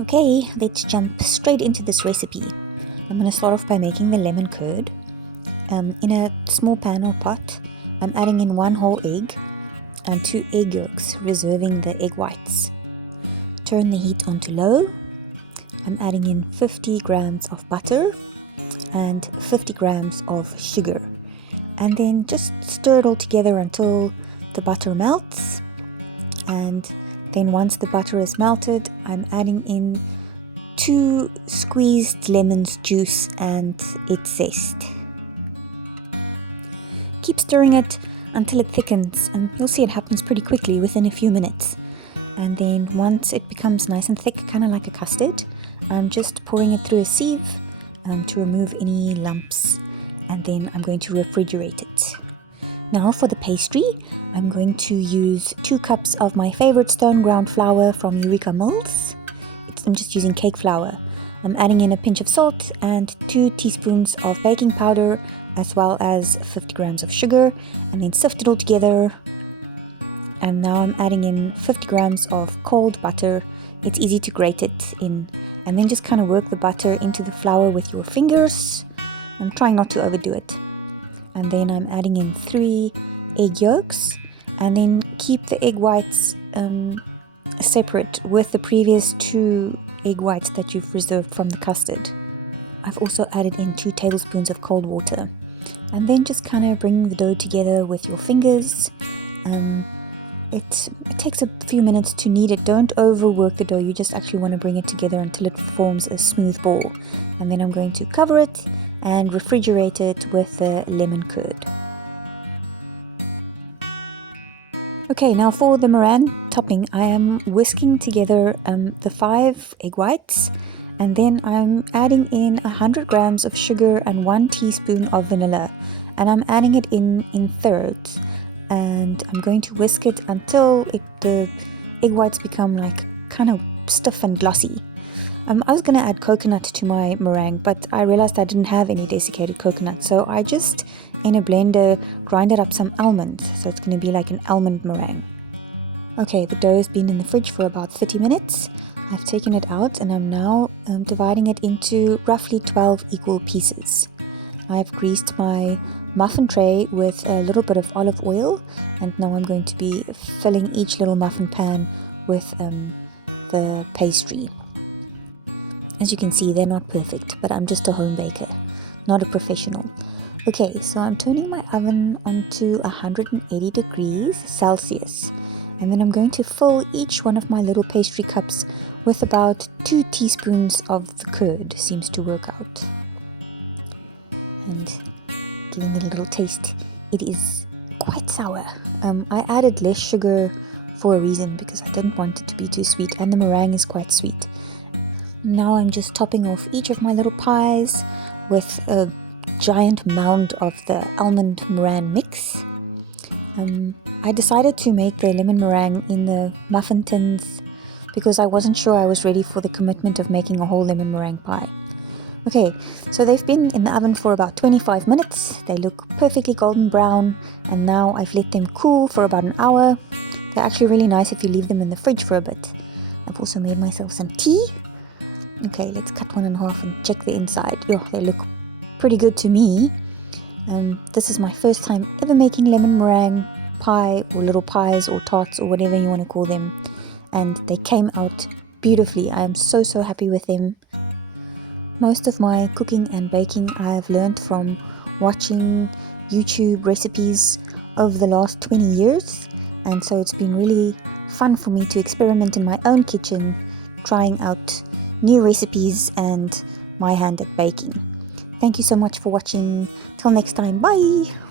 Okay, let's jump straight into this recipe. I'm going to start off by making the lemon curd. In a small pan or pot, I'm adding in 1 whole egg and 2 egg yolks, reserving the egg whites. Turn the heat onto low. I'm adding in 50 grams of butter and 50 grams of sugar. And then just stir it all together until the butter melts. And then once the butter is melted, I'm adding in 2 squeezed lemons juice and its zest. Keep stirring it until it thickens, and you'll see it happens pretty quickly within a few minutes. And then once it becomes nice and thick, kind of like a custard, I'm just pouring it through a sieve to remove any lumps, and then I'm going to refrigerate it. Now for the pastry, I'm going to use 2 cups of my favorite stone ground flour from Eureka Mills. I'm just using cake flour. I'm adding in a pinch of salt and 2 teaspoons of baking powder, as well as 50 grams of sugar, and then sift it all together. And now I'm adding in 50 grams of cold butter. It's easy to grate it in, and then just kind of work the butter into the flour with your fingers. I'm trying not to overdo it. And then I'm adding in 3 egg yolks, and then keep the egg whites separate with the previous 2 egg whites that you've reserved from the custard. I've also added in 2 tablespoons of cold water, and then just kind of bring the dough together with your fingers. It takes a few minutes to knead it. Don't overwork the dough, you just actually want to bring it together until it forms a smooth ball. And then I'm going to cover it and refrigerate it with the lemon curd. Okay, now for the meringue topping, I am whisking together the 5 egg whites, and then I'm adding in 100 grams of sugar and 1 teaspoon of vanilla, and I'm adding it in thirds, and I'm going to whisk it until the egg whites become like kind of stiff and glossy. I was going to add coconut to my meringue, but I realized I didn't have any desiccated coconut, so I just, in a blender, grinded up some almond, so it's going to be like an almond meringue. Okay, the dough has been in the fridge for about 30 minutes. I've taken it out, and I'm now dividing it into roughly 12 equal pieces. I've greased my muffin tray with a little bit of olive oil, and now I'm going to be filling each little muffin pan with the pastry. As you can see, they're not perfect, but I'm just a home baker, not a professional. Okay, so I'm turning my oven onto 180 degrees Celsius, and then I'm going to fill each one of my little pastry cups with about 2 teaspoons of the curd. Seems to work out. And giving it a little taste, it is quite sour. I added less sugar for a reason, because I didn't want it to be too sweet, and the meringue is quite sweet. Now I'm just topping off each of my little pies with a giant mound of the almond meringue mix. I decided to make the lemon meringue in the muffin tins because I wasn't sure I was ready for the commitment of making a whole lemon meringue pie. Okay, so they've been in the oven for about 25 minutes. They look perfectly golden brown, and now I've let them cool for about an hour. They're actually really nice if you leave them in the fridge for a bit. I've also made myself some tea. Okay, let's cut one in half and check the inside. Oh, they look pretty good to me. This is my first time ever making lemon meringue pie, or little pies, or tarts, or whatever you want to call them. And they came out beautifully. I am so happy with them. Most of my cooking and baking I have learned from watching YouTube recipes over the last 20 years. And so it's been really fun for me to experiment in my own kitchen, trying out new recipes and my hand at baking. Thank you so much for watching. Till next time, bye!